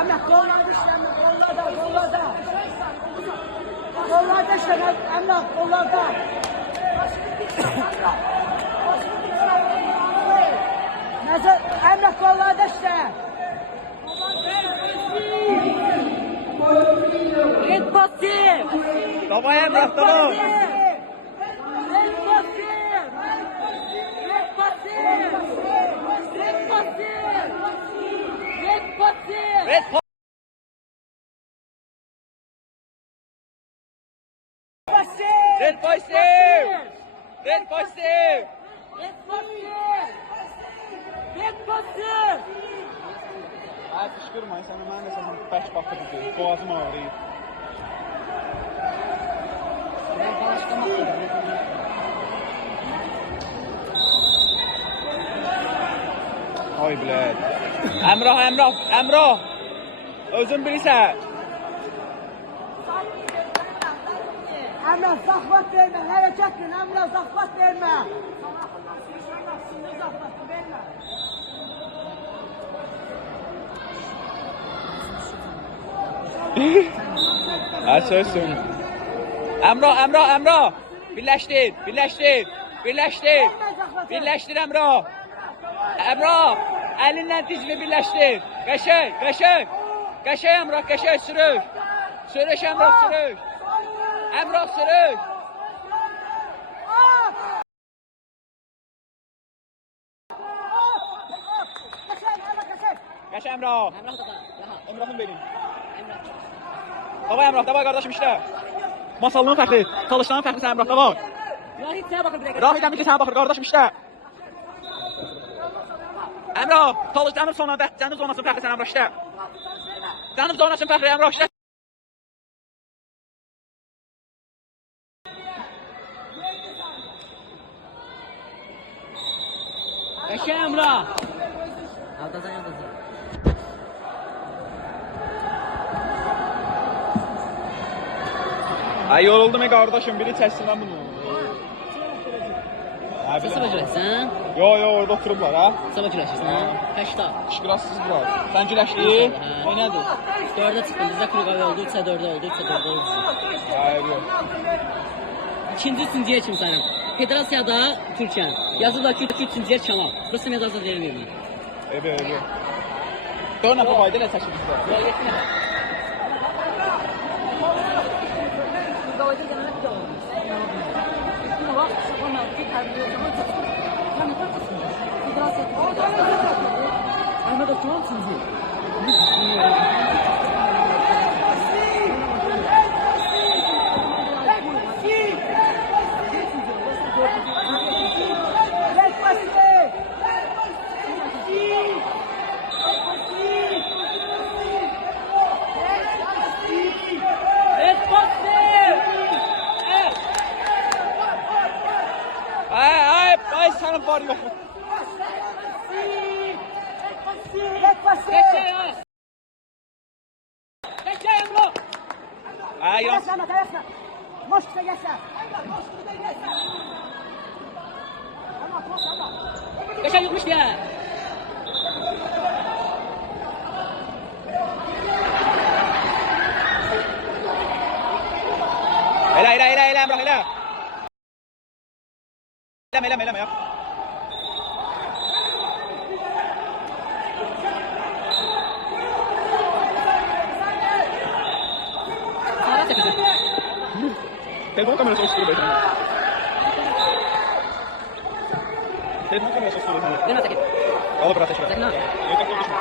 Emrah kollarda işte Emrah. Kollarda. Kollarda işte Emrah. Kollarda. Necə? Emrah kollarda işte. Red pasif. Davay Emrah, davay. Red positive. Ay qışqırmayın, sən mənə məsələn 5 baxırdı, boğazım ağrıyır. Ay bilət. Əmrah. Özün bilirsən. Emrah zahvat verme, hareketlen Emrah zahvat verme. Açıyorsun. Əmrah. Birləşdir. Birləşdir Əmrah. Əlinlə dizini birləşdir. Qəşəng Əmrah, qəşəng sürüş. Sürüş Əmrah, sürüş. Əmrah sürüş. Qəşəng Əmrah. Əmrahın benim. Davay Əmrah, davay qardaşım işlə. Masalının fəxri, çalışanın fəxri sən Əmrah, davay. Rahid əmr ki, sənə baxır qardaşım işlə. Əmrah, çalış dəniz zonasının fəxri sən Əmrah işlə. Dəniz zonasının fəxri Əmrah işlə. Qəşəng Əmrah. Ay yoruldum qardaşım, biri çəksin mən bunu. Səsə güləşsən? Yo, orada oturublar ha. Səsə güləşsən? Kaçda? Şıqırassız bular. Sən güləşdi? Nədir? 4'e çıxdın, bizdə Kruqavi oldu, 3'e 4'e oldu, 3'e 4'e oldu. Hayır, yox. İkinci yer kimsənəm. Federasiyada Türkiyə. Yazırlar ki, üçüncü yer Kemal. Burası medalda verilmir. Evet. Dörd nəfər var idi, nə çəkilmişlər? Ya, 7 nəfər. Ay sənin var yox. Qəşəng Əmrah. Ay yox. Moşqda gəsən. Qəşəng yoxmuş deyə. Elə Əmrah, elə. Eləmə ya. Sara çəkəcək. Telefon kamerası oluşturur beyefendi. Telefon kamerası oluşturur beyefendi. Vermə çəkil. Alıp bırak teşekkür. Çəkil lan. Yok, düşme.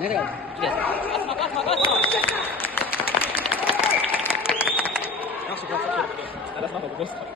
Nereye? Gidelim. Nasıl? Arasına bak.